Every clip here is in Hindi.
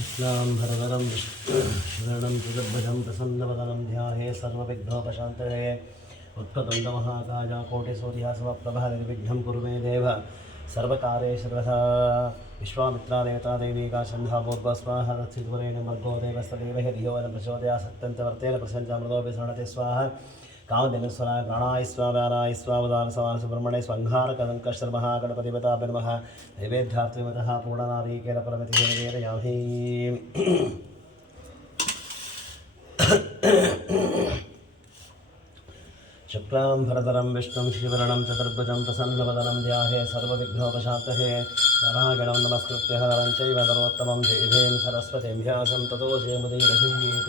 शुक्लांबरधरं विष्णुं चतुर्भुजं प्रसन्नवदनं ध्याये सर्वविघ्नोपशान्तये उत्कटुण्डमहाकाय कोटिसूर्यासमप्रभा निर्विघ्नं कुरु मे देव सर्वकार्येषु सर्वदा विश्वामित्रादेवता देवीका छन्दाभूर्वा स्वाहा तत्सिद्वरेण भर्गो देवस्तदेव धियो न प्रचोदयासक्तन्तवर्तेन प्रसञ्चामृतोऽपि शृणते स्वाहा कामधेनुस्वराय प्राणाय स्वाव्यानाय स्वावदान समान सुब्रह्मण्य स्वंहारकलङ्कशर्महागणपतिपताभ्य नमः नैवेद्यार्थिमतः पूर्णनारीकेन परमतिः निवेदयामि। शुक्लांबरधरं विष्णुं शशिवर्णं चतुर्भुजं प्रसन्नवदनं ध्याये सर्वविघ्नोपशान्तये नारायणं नमस्कृत्य हरं चैव नरोत्तमं देवीं सरस्वतीं व्यासं ततो जयमुदीरहीत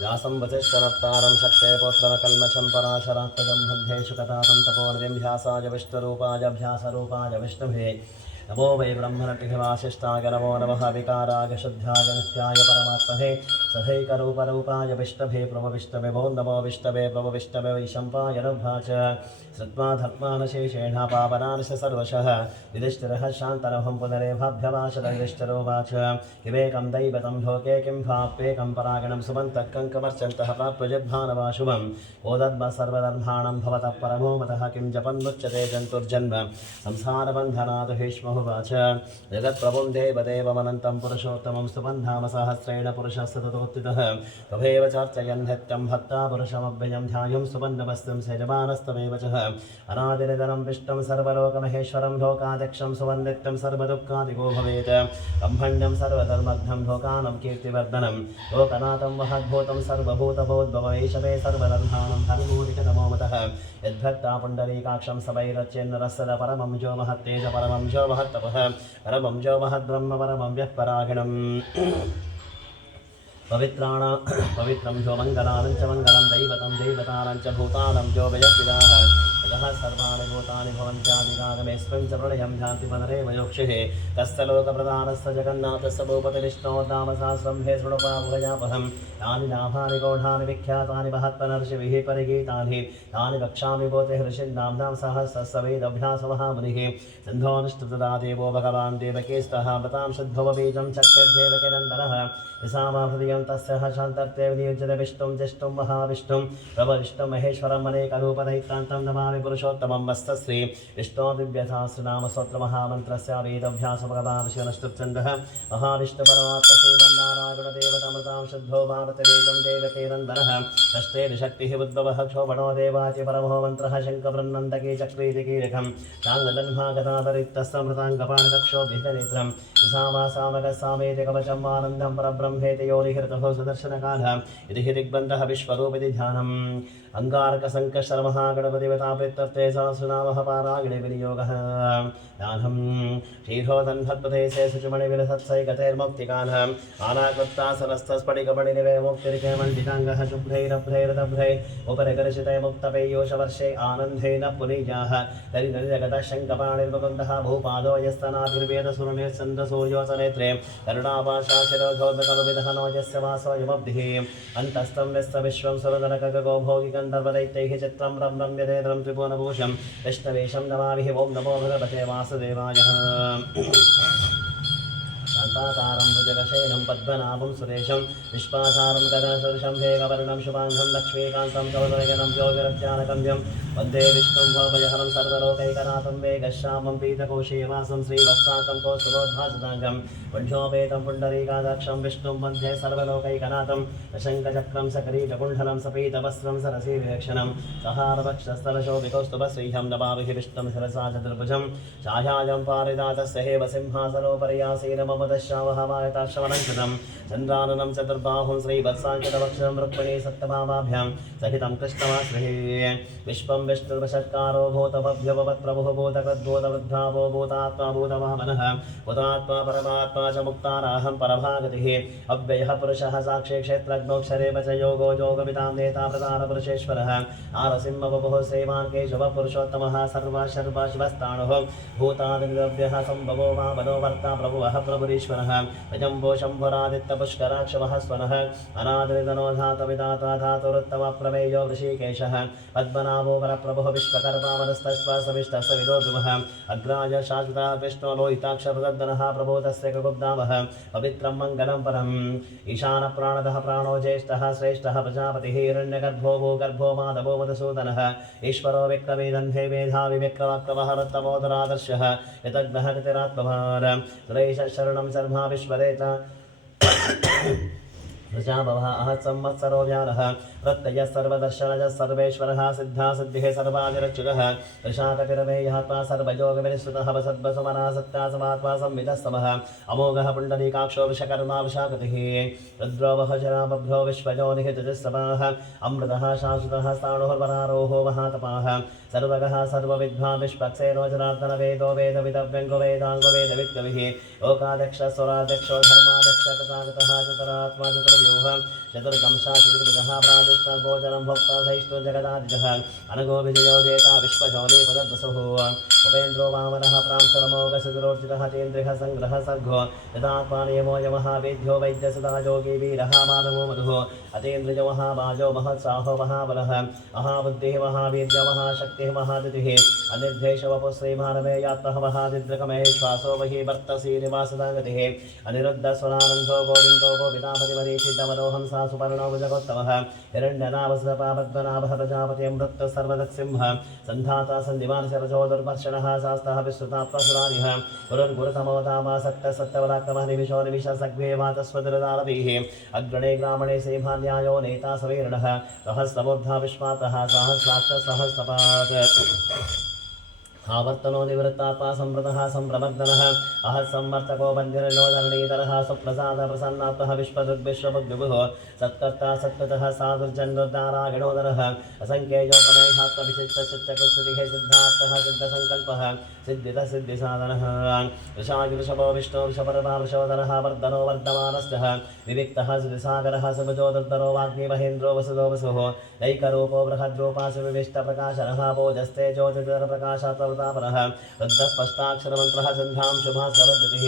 व्यासं वसिष्ठनप्तारं शक्ते पौत्रकल्मषं पराशरात्मजं बन्धेषु कथातं तपोनिधिं व्यासाय विष्णुरूपाय व्यासरूपाय विष्णुवे नमो वै ब्रह्मणटिवासिष्ठाय नमो नमः विकाराय शुद्ध्याय नित्याय परमात्मने सदैकरूपरूपाय विष्णवे प्रभविष्णवे भो नमो विष्णवे प्रभविष्णवे वैशम्पाय नभ्वाच श्रुत्वा धर्मानशेषेण पावनांश सर्वशः युधिष्ठिरः शान्तरहं पुनरेवाभ्यवाचयुधिष्ठिरोवाच किमेकं दैवतं लोके किं भाप्येकं परागणं सुमन्तः कङ्कमर्चन्तः प्राप्यजद्भानवाशुभम् ओदद्म सर्वधर्माणां भवतः परमो मतः किं जपन्मुच्यते जन्तुर्जन्म संसारबन्धनात् भीष्मोवाच जगत्प्रभुं देवदेवमनन्तं पुरुषोत्तमं स्तुवन्धाम सहस्रेण पुरुषस्य ततोत्थितः तथैव चर्चयन् नित्यं भक्ता पुरुषमव्ययं ध्यायुं सुवन्नवस्तं सेजमानस्तमेव च अनादिनिधनं विष्णुं सर्वलोकमहेश्वरं लोकाध्यक्षं सुवन्नित्यं सर्वदुःखादिगो भवेत् ब्रह्मण्यं सर्वधर्मघ्नं लोकानां कीर्तिवर्धनं लोकनाथं महद्भूतं सर्वभूतभूद्भवैषवे सर्वधर्माणां धर्मोऽधिकतमो मतः यद्भक्ता पुण्डरीकाक्षं सवैरच्यन्नरस्य परमं जो महत्तेज परमं जो महत्तपः परमं जो महद्ब्रह्म परमं व्यः परागिणम् पवित्रं जो मङ्गलानं च मङ्गलं दैवतं देवतानं च भूतानं जो वयपिदाः यतः सर्वाणि भूतानि भवन्त्यादिरागमेस्मिन् च प्रलयं ध्यान्ति पुनरेव योक्षिः तस्य लोकप्रधानस्य जगन्नाथस्य भूपतिविष्णोर्नामसहस्रं हे शृणुपामुगयापहं तानि नाभानि गौढानि विख्यातानि महत्त्वनर्षिभिः परिगीतानि तानि वक्ष्यामि भूतिः ऋषिन्नाम्नां सहस्रस्य वेदभ्यासमहामुनिः सिन्धोऽनुष्ठुतदा देवो भगवान् देवकीस्तः मृतां शुद्धवबीजं चक्रिर्देवकीनन्दनः विसामाहृदयं तस्य शान्तर्ते विनियुज्यते विष्णुं जिष्णुं महाविष्णुं प्रभविष्णुं महेश्वरम् अनेकरूपदैतान्तं नमामि पुरुषोत्तमं वस्तश्री विष्णो दिव्यसहस्रनामस्तोत्रमहामन्त्रस्य वेदभ्यासभगवान् महाविष्णुपरमात्म श्रीमन्नारायणदेवतमृतां शुद्धो भारतवेदं देवकीनन्दनः षष्ठेर्शक्तिः उद्भवः क्षोभणो देवाति परमो मन्त्रः शङ्खवृन्नन्दकी चक्रीतिकीरकं चाङ्गदन्भागदाधरिक्तस्य मृताङ्गपाणचक्षो भिन्ननेत्रं विसावासामगसामेति कवचम् आनन्दं परब्रह्मेति योनिहृतः सुदर्शनकालः इति हि दिग्बन्धः विश्वरूपिति ध्यानम् अङ्गारकसङ्कशर्महागणपतिवताप्रीत्यर्थे सहस्रनामः पारागिणे विनियोगः ध्यानं क्षीरोदन्भद्वदेशे शुचिमणिविलसत्सैकतैर्मुक्तिकालः आनाकृत्तासनस्थस्फटिकमणिनिवे मुक्तिरिकमण्डिताङ्गः शुभ्रैरभ्रैरदभ्रै उपरिकर्षिते मुक्तपेयोषवर्षे आनन्देन पुनीयाः तरिनरिजगतः शङ्खपाणिर्मुकुन्दः भूपादो यस्तनाभिर्वेदसुरनिर्छन्दसूर्योचनेत्रे करुणापाशाशिरोधोद्भकलुविदः नो यस्य वासोऽयमब्धिः अन्तस्तं व्यस्त विश्वं सुरदनकगो भोगिगन्धर्वदैत्यैः चित्रं रम्रं यदेन्द्रं त्रिभुवनभूषं विष्णवेशं नमामि ॐ नमो भगवते वासुदेवाय। शान्ताकारं भुजगशयनं पद्मनाभं सुरेशं विश्वाधारं गदासदृशं भेगवर्णं शुभाङ्गं लक्ष्मीकान्तं कवलनयनं योगिरत्यानगम्यं वन्दे विष्णुं भवभयहरं सर्वलोकैकनाथं वेगश्यामं पीतकोशीवासं श्रीवत्साकं कौस्तुभोद्भासदाङ्गं पुण्योपेतं पुण्डरीकादाक्षं विष्णुं वन्दे सर्वलोकैकनाथं शङ्खचक्रं सकरीटकुण्डलं सपीतवस्त्रं सरसीविलक्षणं सहारवक्षस्थलशोभिकौस्तुभश्रीहं नमामि विष्णुं शिरसा चतुर्भुजं छायां पारिदातस्य हेव सिंहासनोपरि आसीन मम दशावहमायताश्रवणङ्कृतं चन्द्राननं चतुर्बाहुं श्रीवत्साङ्कितवक्षं रुक्मिणी सप्तभामाभ्यां सहितं कृष्णमाश्रये विश्वं विष्णुर्वषत्कारो भूतभव्यभवत्प्रभुः भूतकृद्भूतवृद्धावो भूतात्मा भूतवामनः भूतात्मा परमात्मा च मुक्तानाहं परभागतिः अव्ययः पुरुषः साक्षी क्षेत्रज्ञोऽक्षरे च योगो योगविदां नेता प्रधानपुरुषेश्वरः नारसिंहवपुः श्रीमान् केशवः पुरुषोत्तमः सर्वशर्वशिवस्ताणुः भूतादिव्यः सम्भवो वामनो वर्ता प्रभुवः प्रभुरीश्वर परमेश्वरः भजम्बो शम्भुरादित्यपुष्कराक्षवः स्वनः अनादिनिधनो धातविदाता धातुरुत्तमप्रमेयो ऋषिकेशः पद्मनाभो वरप्रभुः विश्वकर्मा मनस्तश्वासविष्टसविदो ध्रुवः अग्राय शाश्वतः कृष्णो लोहिताक्षप्रदनः प्रभो तस्य कुब्धावः पवित्रं मङ्गलं परम् ईशानप्राणदः प्राणो ज्येष्ठः श्रेष्ठः प्रजापतिः हिरण्यगर्भो भूगर्भो माधवो मधुसूदनः ईश्वरो विक्रमेदन्धे मेधावि विक्रमक्रमः रत्तमोदरादर्शः यतग्नः कृतिरात्मभार सुरेश शरणं शर्मा विश्वरेत प्रजाभवः अहत् संवत्सरो व्यालः प्रत्ययः सर्वदर्शनजः सर्वेश्वरः सिद्धा सिद्धिः सर्वादिरक्षुगः ऋषाकतिरमेयात्मा सर्वयोगविनिश्रुतः वसद्वसुमनः सत्ता समात्मा संविदस्तमः अमोघः पुण्डरीकाक्षो वृषकर्मा वृषाकृतिः रुद्रोवः शराबभ्यो विश्वयोनिः तुजस्तमः अमृतः शाश्वतः स्थाणुर्वरारोहो महातपाः सर्वगः सर्वविद्वान् विश्वक्सेनो जनार्दन वेदो वेदविदव्यङ्गो वेदाङ्गो वेदविद्कविः लोकाध्यक्षः स्वराध्यक्षो धर्माध्यक्षः तथागतः चतुरात्मा चतुर्व्यूः चतुर्गंशा चतुर्भुजः प्रादिष्टभोजनं भोक्ता सहिष्णु जगदादिजः अनगो विजयो जेता विश्वशौली पदद्वसुः उपेन्द्रो वामनः प्रांशरमोघसुरोर्जितः चेन्द्रिः सङ्ग्रहः सर्गो यथात्मा नियमो यमः वेद्यो वैद्यसदा योगी वीरः माधवो मधुः अतीन्द्रियो महाबाजो महत्साहो महाबलः महाबुद्धिः महावीर्य महाशक्तिः महादितिः अनिर्देशवपुः श्रीमानवेयात्मः महादिद्रकमहेश्वासो वहि वर्तसी निवासदागतिः अनिरुद्धस्वरानन्दो गोविन्दो गोविदापतिमरीषितमनोहं सा सुपर्णो भुजगोत्तमः हिरण्यनाभसपापद्मनाभः प्रजापतिमृत्तः सर्वदक्षिंहः सन्धाता सन्धिमानसरजो दुर्भर्षणः शास्तः विश्रुतात्मसुरारिः गुरुर्गुरुतमोदामा सत्तः सत्तवराक्रमः निमिषो निमिषसग्भे मातस्वदुरदारभिः अग्रणे ग्रामणे श्रीमान्यायो नेता सवीरणः सहस्रमूर्धा विश्वातः सहस्राक्ष सहस्रपात् आवर्तनो निवृत्तात्मा संवृतः संप्रवर्धनः अहत् संवर्तको बन्धिरनो धरणीधरः सुप्रसाद प्रसन्नात्मः विश्वदुर्विश्वबुद्धिभुः सत्कर्ता सत्कृतः साधुर्जन्नुर्दारागणोदरः असङ्ख्येयो प्रमेशात्मविशिष्टचित्तकुत्सितिः सिद्धार्थः सिद्धसङ्कल्पः सिद्धितः सिद्धिसाधनः वृषागिवृषभो विष्णो वृषपर्वा वृषोदरः वर्धनो वर्धमानस्तः विविक्तः सुधिसागरः सुभजो दुर्धरो वाग्निमहेन्द्रो वसुदो वसुः दैकरूपो बृहद्रूपा सुविविष्टप्रकाशनः भोजस्तेजो प्रकाशात्मवतापरः रुद्रस्पष्टाक्षरमन्त्रः सन्ध्यां शुभास्वरद्युतिः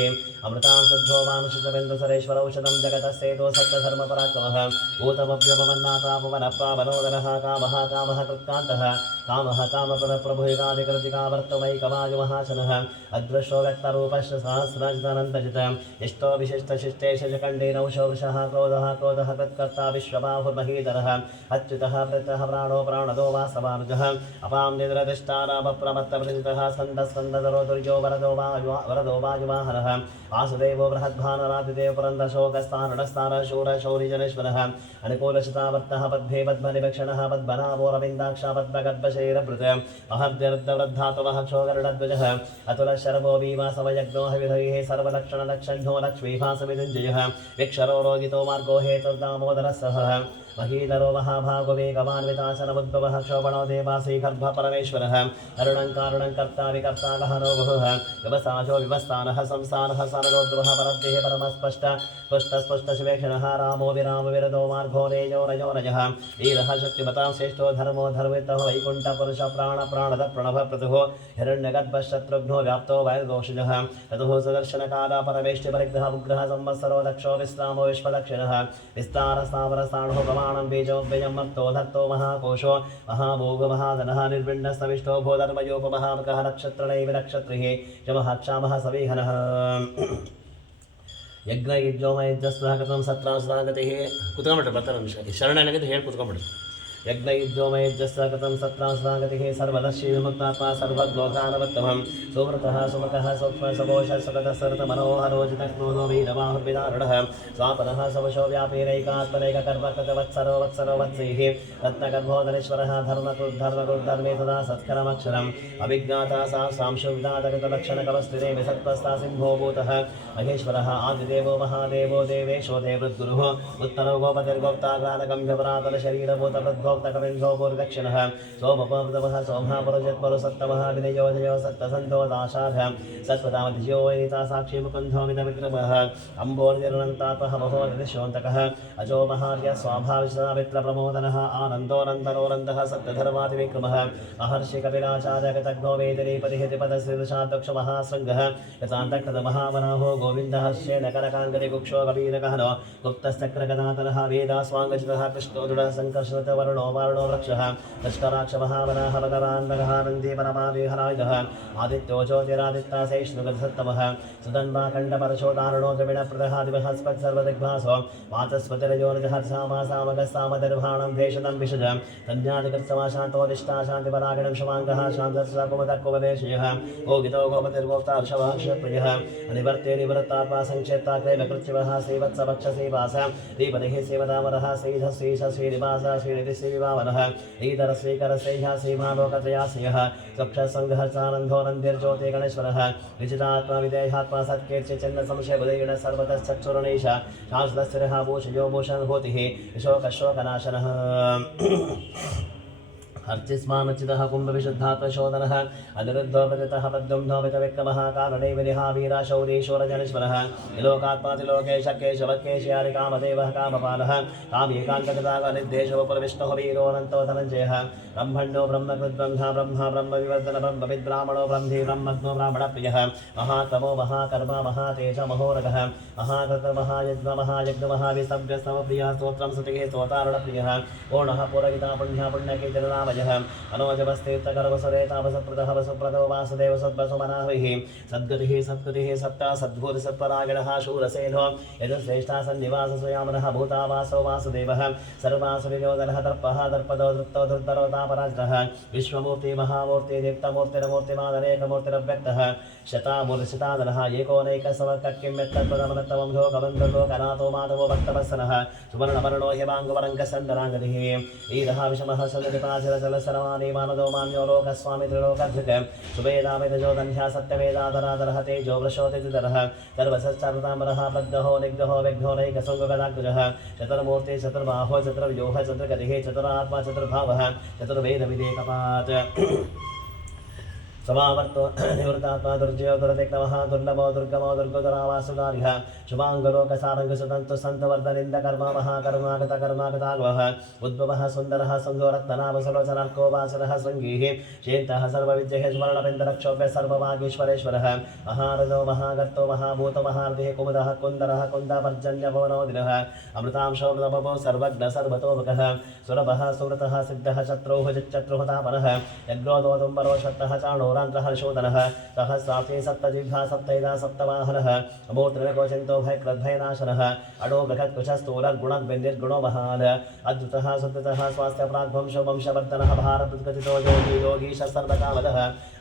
अमृतां शुद्धो मानुषितवेन्द्रसरेश्वरौषधं जगतस्तेतो सत्यधर्मपराक्रमः भूतमव्यपमन्नाथापवनप्रावनोदरः कामः कामः कृत्कान्तः कामः कामप्रदप्रभुयुगादिकृतिकावर्तमैकवायुमहाशनः अदृशो व्यक्तरूपश्च सहस्रजितानन्तजित इष्टो विशिष्टशिष्टेशकण्डेन उषो वृषः क्रोधः क्रोधः कृत्कर्ता विश्वबाहुर्महीधरः अच्युतः प्रत्यः प्राणो प्राणदो वासवानुजः अपां निद्रदिष्टारामप्रमत्तप्रतितः स्कन्दस्कन्दधरो दुर्यो वरदो वायुवाहनः वासुदेवो बृहद्भानुरादिदेव पुरन्दशोकस्तारणस्तारः शूरशौरिजनेश्वरः अनुकूलशतावर्तः पद्मे पद्मनिभक्षणः पद्मनाभोरविन्दाक्षा पद्मगर्भशैरभृत महर्द्यर्धवृद्धातवः क्षोगरुडध्वजः अतुलशरभो भीमासवयज्ञो हविधैः सर्वलक्षणलक्षण्यो लक्ष्मीभासविदुञ्जयः विक्षरो रोगितो मार्गो हेतुर्दामोदरः सहः महीधरो महाभागो वेगवान्विताशनमुद्भवः क्षोभणो देवासी गर्भ परमेश्वरः अरुणं कारुणं कर्ता विकर्ता गहनो बहुः व्यवसाजो विवस्तानः संसारः सरलोद्भवः परद्भिः परमस्पष्ट स्पष्टस्पष्टशिवेक्षणः रामो विराम विरदो मार्गो नेयो रयो रजः वीरः शक्तिमतां श्रेष्ठो धर्मो धर्मितः वैकुण्ठपुरुष प्राणद प्रणभ प्रतुः हिरण्यगर्भशत्रुघ्नो व्याप्तो वैर्दोषजः ततुः सुदर्शनकाला परमेष्टिपरिग्रह उग्रः संवत्सरो दक्षो विश्रामो विश्वदक्षिणः विस्तारस्थावरस्थाणुः प्रमाणं बीजोऽव्ययं मर्तो धर्तो महाकोशो महाभोगो महाधनः निर्विण्णस्तविष्टो भूधर्मयोपमहामकः नक्षत्रणैव नक्षत्रिः यमः क्षामः सवीहनः यज्ञयुज्योमयज्ञस्तः कृतं सत्रांशदागतिः कुत्कमठ ಬರ್ತಾನೆ ಶರಣನಿಗೆ ಹೇಳಿ ಕುತ್ಕೊಂಡ್ಬಿಡಿ यज्ञयुज्योमयज्ञस्य कृतं सत्रांशदागतिः सर्वदर्शी विमुक्तात्मा सर्वग्लोकानवत्तमं सुव्रतः सुमुखः सूक्ष्मसपोषः सुगतः सरतमनोहरोजितक्रोधो वीरबाहुर्विदारुणः स्वापनः सवशो व्यापीरैकात्मनैककर्मकृतवत्सरो वत्सरो वत्सैः रत्नगर्भोदरेश्वरः धर्मकृद्धर्मे तदा सत्करमक्षरम् अभिज्ञाता सा सांशुविदातकृतलक्षणकवस्थिरे विसत्त्वस्ता सिंहोभूतः महेश्वरः आदिदेवो महादेवो देवेशो देवृद्गुरुः उत्तरो गोपतिर्गोप्ता ग्रानगम्भ्यपरातलशरीरभूतवृद्गो भोक्तकविंसो पूर्वदक्षिणः सोमपवृतवः सोमहापुरजत्परुसत्तमः विनयोदयो सत्तसन्तोदाशार्हं सत्पदामधियो वैरिता साक्षी मुकुन्धो मिदविक्रमः अम्बोर्निर्नन्तात्मः महोनिशोन्तकः अजो महार्य स्वाभाविकवित्रप्रमोदनः आनन्दोनन्दनोरन्दः सत्यधर्मादिविक्रमः महर्षि कपिलाचार्यगतग्नो वेदनीपतिहितिपदसिदशान्तक्षमहाशृङ्गः यथान्तकृतमहावराहो गोविन्दः श्येनकनकाङ्गदिकुक्षो कबीरकहनो गुप्तश्चक्रगदातरः वेदास्वाङ्गचितः कृष्णोदुडः सङ्कर्षणवर्णो वार्णो वृक्षः तष्कराक्षमहावराः भगवान् भगहानन्दी परमाविहरायुधः आदित्यो ज्योतिरादित्या सैष्णुगसत्तमः सुदन्वाखण्डपरशोदारणो द्रविणप्रदहादिवः स्पत्सर्वदिग्भासो वाचस्पतिरजोनिजहर्षामासामगस्सामदर्भाणं भेषदं विषज तन्यादिकृत्समाशान्तोदिष्टा शान्तिपरागिणं शमाङ्गः शान्तस्कुमतकुपदेशयः गोगितो गोपतिर्गोप्ता ऋषभः क्षप्रियः अनिवर्ते निवृत्तात्मा संक्षेप्ताग्रैवकृत्रिवः श्रीवत्सभक्षसीवास दीपतिः श्रीवदामरः श्रीधश्रीश्रीनिवास श्रीनिधिश्रीविवामनः ईधरश्रीकरश्रेह्य श्रीमालोकत्रयाश्रियः सक्षसङ्घः नन्दिर्ज्योति गणेश्वरः विजितात्मा विदेहात्मा सत्कीर्ति चन्द्र संशयबुधेन सर्वतश्चक्षुरणीश शाश्वतस्थिरः भूषयो भूषणभूतिः शोकशोकनाशनः अर्चिस्मानचितः कुम्भविशुद्धात्मशोधनः अनिरुद्धोपतितः प्रद्युम्नोपितविक्रमः कारणैविनिहा वीराशौरीश्वरजनेश्वरः विलोकात्मातिलोकेश केशवकेशयारिकामदेवः कामपालः काम्येकाङ्कगदागनिर्देशवपुरविष्णुः वीरोऽनन्तो धनञ्जयः ब्रह्मण्यो ब्रह्मकृद्ब्रह्मा ब्रह्मा ब्रह्मविवर्धन ब्रह्मविद्ब्राह्मणो ब्रह्मी ब्रह्मज्ञो ब्राह्मणप्रियः महातमो महाकर्मा महातेज महोरगः महाकृतमहायज्ञमहायज्ञमहाविसव्यस्तमप्रियः स्तोत्रं स्तुतिः स्तोतारणप्रियः पूर्णः पुरगिता पुण्यः पुण्यकीर्तिर्नाम अनोजवस्तीर्थकर्मसुरेतापसप्रदः वसुप्रदो वासुदेव सद्वसुमनाभिः सद्गतिः सत्कृतिः सत्ता सद्भूतिसत्परायणः शूरसेनो यदश्रेष्ठा सन्निवास स्वयामनः भूतावासो वासुदेवः सर्वासुरियोदरः दर्पः दर्पदो दृप्तो दुर्धरोतापराजः विश्वमूर्ति महामूर्ति दीप्तमूर्तिरमूर्तिमादनेकमूर्तिरव्यक्तः शतामूर्तिशतादनः एकोनैकसमर्कक्किं लोकबन्धुलोकनाथो माधवो भक्तवत्सनः सुवर्णवर्णो ह्यवाङ्गवरङ्गसन्दराङ्गतिः ईरः विषमः सन्निपाचलचलसरवाणी मानदो मान्यो लोकस्वामी त्रिलोकधृक सुवेदावेदजो दन्ध्या सत्यवेदाधराधरः तेजो वृषोतिधरः सर्वसश्चारुताम्बरः प्रग्रहो निग्रहो विघ्नो नैकसुङ्गगदाग्रजः चतुर्मूर्ति चतुर्बाहो चतुर्व्यूह चतुर्गतिः चतुरात्मा चतुर्भावः चतुर्वेदविदेकपात् समावर्तो निवृत्तात्मा दुर्जयो दुर्दिक्तमः दुर्लभो दुर्गमो दुर्गोदरावासुदारिः शुभाङ्गलोकसारङ्गसुतन्तु सन्तवर्धनिन्दकर्मा महाकर्मागतकर्मागतागवः उद्भवः सुन्दरः सन्दोरक्तनाभसलोचनार्को वासरः शृङ्गीः शेन्तः सर्वविद्यः स्वर्णबिन्दरक्षोभ्यः सर्ववागीश्वरेश्वरः महारथो महागर्तो महाभूतो महार्धिः कुमुदः कुन्दरः कुन्दापर्जन्यभवनोदिनः अमृतांशोऽमृतभवो सर्वज्ञ सर्वतोमुखः सुरभः सुरतः सिद्धः शत्रुः चिच्चत्रुः तापनः यज्ञोदोदुम्बरो शक्तः चाणो हर्षोदनः सहस्रार्थे सप्तजिह्वा सप्तैदा सप्तवाहनः अमूर्त्रिणकोचिन्तो भयकृद्भयनाशनः अडो बृहत्कुशस्थूलर्गुणद्विर्गुणो महान् अद्भुतः सुद्भुतः स्वास्थ्यप्राग्वंशो वंशवर्धनः भारतगतितो योगी योगीश सर्वकामदः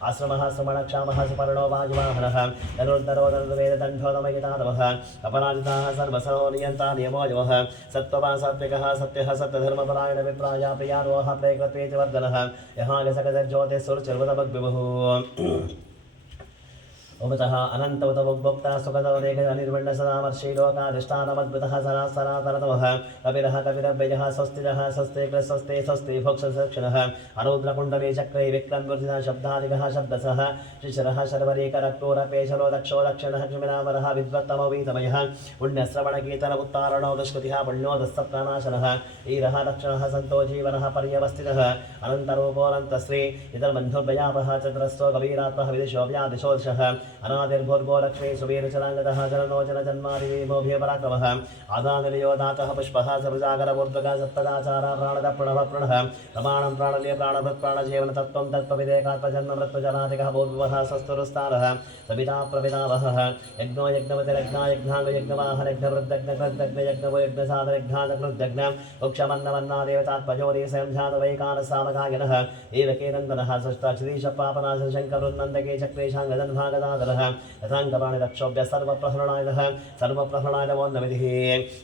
आश्रमः श्रमणक्षामः सुपर्णो वायुवाहनः धनुर्धरो धनुर्वेददण्डोदमयितानवः अपराजिताः सर्वसहो नियन्ता नियमोऽयवः सत्त्ववान् सात्विकः सत्यः सत्यधर्मपरायण विप्राया प्रियारोह प्रेकृत्वेति वर्धनः यहागसगजज्योतिः उमतः अनन्तवतमुद्भोक्ता सुखदौरेकनिर्विण्ण सदामर्षि लोकाधिष्ठानमद्भुतः सनातनतमः कपिलः कपिरव्ययः स्वस्तिजः स्वस्ति स्वस्ति स्वस्ति भोक्षसक्षणः अरुद्रकुण्डले चक्रे विक्रमवर्जितः शब्दादिकः शब्दसः शिशिरः शर्वरीकरक्तोरपेशलो दक्षो दक्षिणः क्षिमिनामरः विद्वत्तमो वीतमयः पुण्यश्रवणकीर्तनमुत्तारणो दुष्कृतिः पुण्योदस्सप्रानाशनः ईरः दक्षिणः सन्तो जीवनः पर्यवस्थितः अनन्तरूपोऽनन्तश्री इतर्बन्धुर्भयापः चतुरस्थो कबीरात्मः विदिशो व्यादिशोदशः अनादिर्भुर्गो लक्ष्मी सुबीरचराङ्गदः जननोचन जन्मादिवीभोभ्यो पराक्रमः आदानिलयो दातः पुष्पः सरुजागरमूर्ध्वगः सप्तदाचारः प्राणदः प्रणवः प्रणः प्रमाणं प्राणलीय प्राणभृत् प्राणजीवन तत्त्वं तत्त्वविदेकात्मजन्ममृत्युजनादिकः भूर्भुवः स्वस्तुरुस्तारः सविता प्रवितावहः यज्ञो यज्ञवतिरज्ञायज्ञाङ्गयज्ञवाहन यज्ञवृद्धज्ञकृद्धज्ञयज्ञवो यज्ञसाधनज्ञानकृद्धज्ञ वृक्षमन्नवन्नादेवतात्मजोरी स्वयं ध्यातवैकानसामकायनः एवके नन्दनः सष्टाक्षरीशपापनाशशङ्करुन्नन्दके चक्रेशाङ्गदन्भागदा सर्वप्रसादः यथाङ्गपाणि दक्षोभ्यः सर्वप्रहरणायः सर्वप्रहरणाय नमो नमः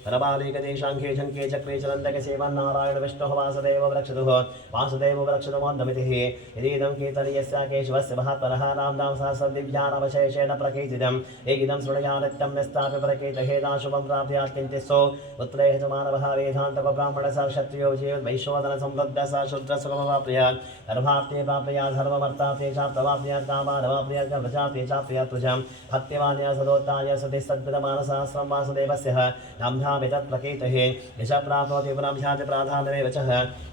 वनमालिकदेशाङ्खे शङ्खे चक्रे चलन्दके सेवन्नारायण विष्णुः वासुदेव वृक्षतुः वासुदेव वृक्षतमो नमः यदीदं कीर्तनीयस्य केशवस्य महात्मनः नाम्नां सहस्रदिव्यानवशेषेण प्रकीर्तितम् एकं शृणुयानित्यं निस्ताप्य प्रकीर्तहेदाशुभं प्राप्यात् किञ्चित्सो पुत्रेह च मानवः वेदान्तको ब्राह्मणः स क्षत्रियो वैश्वदनसंवृद्धः स शूद्रसुखमवाप्नुयात् गर्भाप्ते प्राप्नुयात् धर्ममर्थाप्ते चाप्तवाप्नुयात् कामानवाप्नुयात् प्रजाप्ते चाप्नुयात् तुजां भक्तिमान्य सदोत्ताय सति सद्गुणमानसहस्रं वासुदेवस्य नाम्नामेतत् प्रकीर्तये यश प्राप्नोति पुनः प्राधान्यमेव च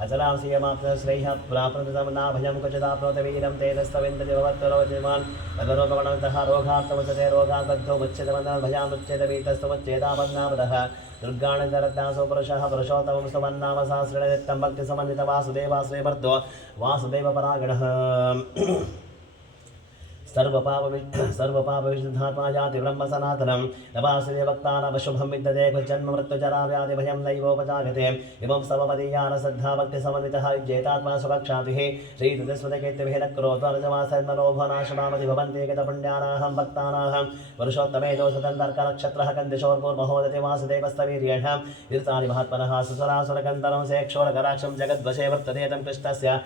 अचलां श्रियमाप्नोति श्रेयः प्राप्नुतं नाभयं क्वचिदाप्नोति वीरं तेजस्विन्दति भवत्तरोजिमान् तदरोगवणन्तः रोगार्थमुच्यते रोगाद्बद्धो मुच्यते भयामुच्येतवीतस्तमुच्येतावन्नामदः दुर्गाणितरत्नासो पुरुषः पुरुषोत्तमं सुमन्नाम सहस्रनित्यं भक्तिसमन्वित वासुदेवाश्रयवर्धो वासुदेवपरागणः सर्वपापविशुद्धात्मा जाति ब्रह्म सनातनं नवासुदे भक्तानामशुभं विद्यते जन्म मृत्युजरा व्याधि भयं नैवोपजायते इमं समपदीयान श्रद्धा भक्तिसमन्वितः युज्येतात्मा सुभक्षातिः श्रीतुतिस्मृतिकीर्तिभिः न क्रोध्वनजमासन्मनोभनाशनामति भवन्ति गतपुण्यानाहं भक्तानाहं पुरुषोत्तमे दोषतन्तर्कनक्षत्रः कन्दिशोर्भूर्महोदति वासुदेवस्तवीर्येण तीर्थानि महात्मनः सुसुरासुरकन्दरं सेक्षोरकराक्षं जगद्वशे वर्तते तं कृष्णस्य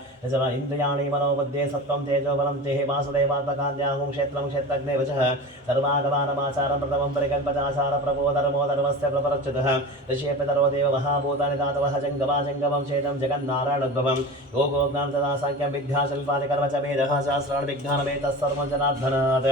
इन्द्रियाणि मनोबुद्धे सत्त्वं तेजोबलं तेः वासुदेवात्मकान् क्षेत्रं क्षेत्रज्ञे वचः सर्वागमानमाचारं प्रथमं परिकल्पताचार प्रबोधर्मो धर्मस्य प्रपरच्युतः ऋषिपितरो देव महाभूतानि धातवः जङ्गमाजङ्गमं चेदं जगन्नारायणोद्भवं योगोज्ञानं तदा साङ्ख्यं विद्याशिल्पादिकर्म च वेदः शास्त्राणि विज्ञानमेतः सर्वं जनार्दनात्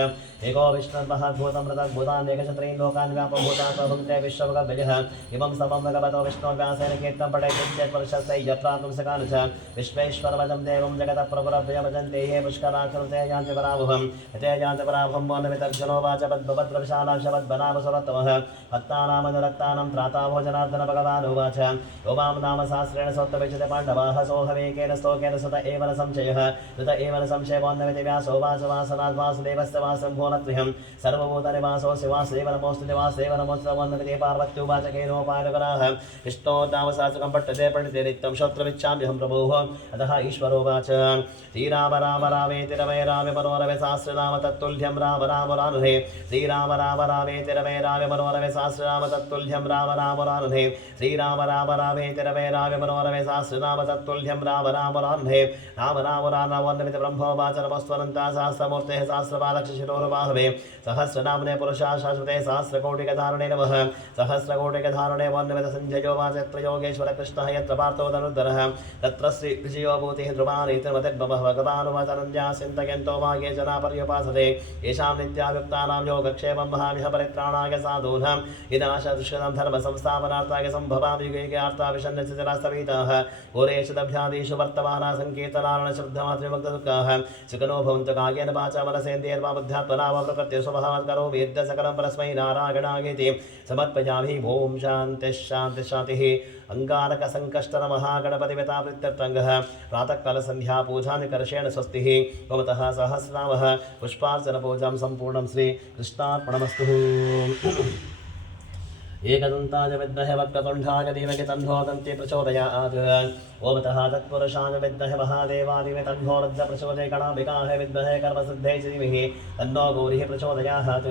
एको विष्णुर्महद्भूतं पृथग्भूतान्येकशत्रीन् लोकान् व्यापभूतात्मभुङ्क्ते विश्वभगव्यजः इमं समं भगवतो विष्णुर्व्यासेन कीर्तं पठेत् वर्षस्य प्राप्तुं सकाल च विश्वेश्वरवजं देवं जगतः प्रभुरभ्यभजन्ते ये पुष्कराक्षरते यान्ति पराभुवम् यते यान्ति पराभुवं वनवितर्जनो वाचवद्भवद्रविशालाक्षवद्वनामसुरत्तमः भक्तानामनुरक्तानां त्राता भोजनार्दन भगवान् उवाच यो मां नाम सहस्रेण सोत्तविचते पाण्डवाः सोऽहमेकेन स्तोकेन सुत एव न संशयः सुत एव न संशयवोन्नमिति व्यासो वासवासनात् वासुदेवस्य वासम्भोनत्रिहं सर्वभूतनिवासोऽसि वासुदेव नमोऽस्तुते वासुदेव नमोऽस्तुवोन्नमिति पार्वत्युवाच केनोपायकराः विष्णोर्नामसहस्रकं पठ्यते पठिते नित्यं श्रोत्रमिच्छाम्यहं प्रभोः अतः ईश्वरोवाच श्रीराम राम रामेति रमे रामे मनोरमे सहस्रनाम तत्तुल्यं राम राम रानुहे श्रीराम राम रामेति रमे रामे मनोरमे सहस्रनाम तत्तुल्यं राम राम रानुहे श्रीराम राम रामेति रमे रामे मनोरमे सहस्रनाम तत्तुल्यं राम राम रानुहे राम राम रामवन्नमिति ब्रह्मोवाच नमस्त्वनन्ता सहस्रमूर्तेः सहस्रपादक्षशिरोरुबाहवे सहस्रनाम्ने पुरुषा शाश्वते सहस्रकोटिकधारणे नमः सहस्रकोटिकधारणे वन्नमित सञ्जयो वाच यत्र योगेश्वर कृष्णः यत्र पार्थो धनुर्धरः तत्र श्री विजयो भूतिः ध्रुवानीतिर्मतिर्भवः भगवानुवाचनन्यासिन्तयन्तो भाग्ये जना पर्युपासते येषां नित्यायुक्तानां योगक्षेमं वहामिह परित्राणाय साधूनां विनाशदुष्कृतं धर्मसंस्थापनार्थाय सम्भवामि युगेयार्था विषण्णचितरास्तवीताः घोरेषु दभ्यादिषु वर्तमाना सङ्कीर्तनारणश्रद्धमातृभक्तदुःखाः सुखनो भवन्तु कायेन वाचा मनसेन्द्रियर्वा बुद्ध्यात्मना वा प्रकृत्या स्वभावात् करोमि यद्य सकलं परस्मै नारायणायेति समर्पयामि ॐ शान्तिः शान्तिः शान्तिः अङ्गारकसङ्कष्टनमहागणपतिवेतावृत्त्यर्थङ्गः प्रातःकालसन्ध्यापूजानिकर्षेण स्वस्तिः भवतः सहस्रनामः पुष्पार्चनपूजां सम्पूर्णं श्रीकृष्णार्पणमस्तु एकदन्ताय विद्महे वक्रतुण्डाय धीमहि तन्नो दन्ति प्रचोदयात् ओमतः तत्पुरुषाय विद्महे महादेवाय तन्नो रुद्रः प्रचोदयात् गणाम्बिकाय विद्महे कर्मसिद्धये धीमहि तन्नो गौरिः प्रचोदयात्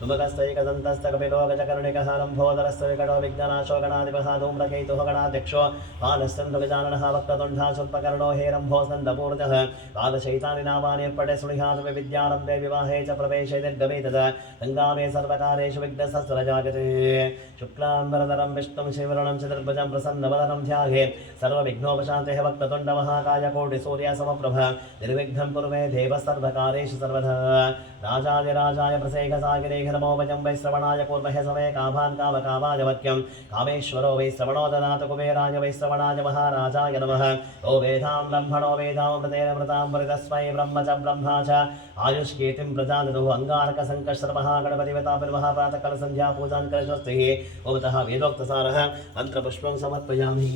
तुमकस्तैकदन्तस्तकपिलो गजकर्णिकः लम्भोदरस्य विकटो विघ्ननाशो गणाधिपः धूम्रकेतुः गणाध्यक्षो बालश्चन्द्रगजाननः वक्रतुण्डः शुल्पकर्णो हेरम्भो स्कन्दपूर्णः बालशैतानि नामानि पठे शृणुयात् विद्यारम्भे विवाहे च प्रवेशे निर्गमे तदा सङ्गामे सर्वकारेषु विघ्नसहस्रजागते शुक्लाम्बरधरं विष्णुं शिवरणं चतुर्भुजं प्रसन्नवदनं ध्यायेत् सर्वविघ्नोपशान्तये वक्रतुण्डमहाकाय कोटिसूर्यसमप्रभ निर्विघ्नं कुर्मे देवः सर्वकारेषु सर्वदा राजाधिराजाय प्रसेकसागिरे नमो वयं वै श्रवणाय कुर्महे समे कामान् कामकामाय वक्यं कामेश्वरो वै श्रवणो ददातु कुबेराय वै श्रवणाय महाराजाय नमः ओ वेदां ब्रह्मणो वेदामृतेन मृतां परितस्मै ब्रह्म च ब्रह्मा च आयुष्कीर्तिं प्रजानतुः अङ्गारकसङ्कटसर्वमहागणपतिवेताभिर्महाप्रातःकालसन्ध्यापूजां करिष्वस्तिः ओमतः वेदोक्तसारः मन्त्रपुष्पं समर्पयामि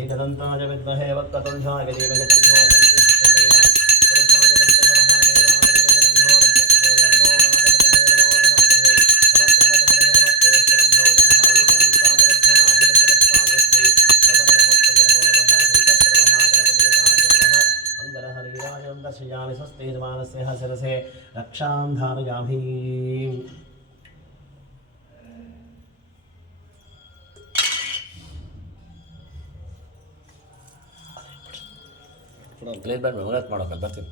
एकदन्ताय विद्महे वक्रतुण्डाय धीमहि तन्नो दन्ति प्रचोदयात् पुरुषाय विद्महे महादेवाय धीमहि तन्नो दन्ति प्रचोदयात् दर्शयामि स्वस्ति यजमानस्य शिरसे रक्षां धारयामि ಪ್ಲೇಟ್ ಬ್ಯಾಡ್ ಮೆಮೊರೇಟ್ ಮಾಡೋಕೆ ಬರ್ತೀನಿ